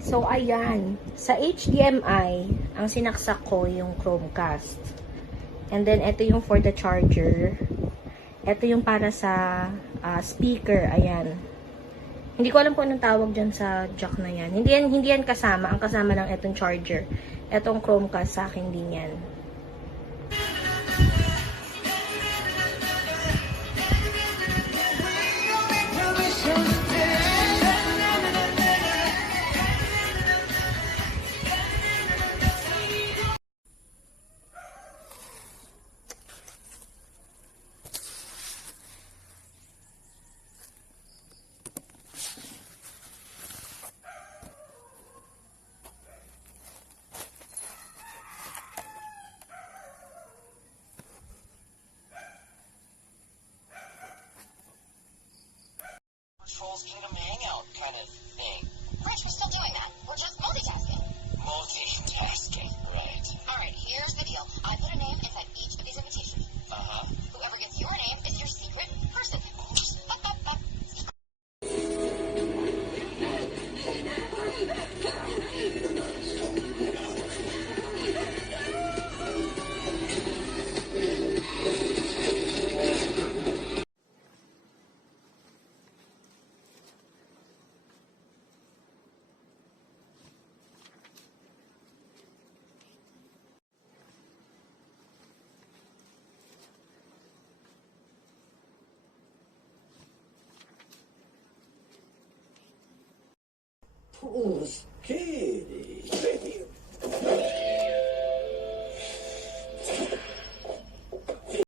So, ayan. Sa HDMI, ang sinaksak ko yung Chromecast. And then, ito yung for the charger. Ito yung para sa speaker. Ayan. Hindi ko alam kung anong tawag dyan sa jack na yan. Hindi yan kasama. Ang kasama lang itong charger. Itong Chromecast sa akin din yan. Trolls Kingdom Hangout kind of thing. Rich, we're still doing that. We're just multitasking. Multitasking, right. Alright, here's the deal. I put a name inside each of these invitations. Whoever gets your name is your secret person. Who's Katie?